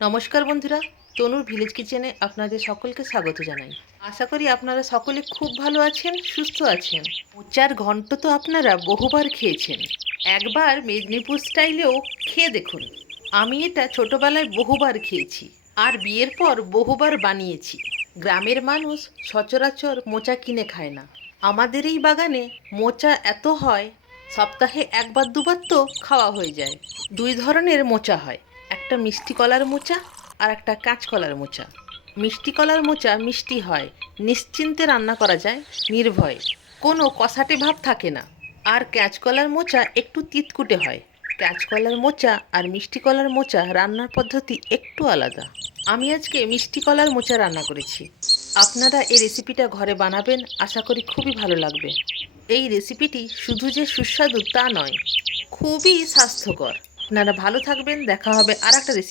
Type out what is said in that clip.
নমস্কার বন্ধুরা, তনুর ভিলেজ কিচেনে আপনাদের সকলকে স্বাগত জানাই। আশা করি আপনারা সকলে খুব ভালো আছেন, সুস্থ আছেন। মোচার ঘন্ট তো আপনারা বহুবার খেয়েছেন, একবার মেদিনীপুর স্টাইলেও খেয়ে দেখুন। আমি এটা ছোটবেলায় বহুবার খেয়েছি আর বিয়ের পর বহুবার বানিয়েছি। গ্রামের মানুষ সচরাচর মোচা কিনে খায় না। আমাদের এই বাগানে মোচা এত হয়, সপ্তাহে একবার দুবার তো খাওয়া হয়ে যায়। দুই ধরনের মোচা হয়, একটা মিষ্টি কলার মোচা আর একটা কাঁচকলার মোচা। মিষ্টি কলার মোচা মিষ্টি হয়, নিশ্চিন্তে রান্না করা যায় নির্ভয়ে, কোনো কষাটে ভাব থাকে না। আর কাঁচকলার মোচা একটু তিতকুটে হয়। কাঁচকলার মোচা আর মিষ্টি কলার মোচা রান্নার পদ্ধতি একটু আলাদা। আমি আজকে মিষ্টি কলার মোচা রান্না করেছি। আপনারা এই রেসিপিটা ঘরে বানাবেন, আশা করি খুবই ভালো লাগবে। এই রেসিপিটি শুধু যে সুস্বাদু তা নয়, খুবই স্বাস্থ্যকর। আপনারা ভালো থাকবেন, দেখা হবে আর একটা রেসিপি।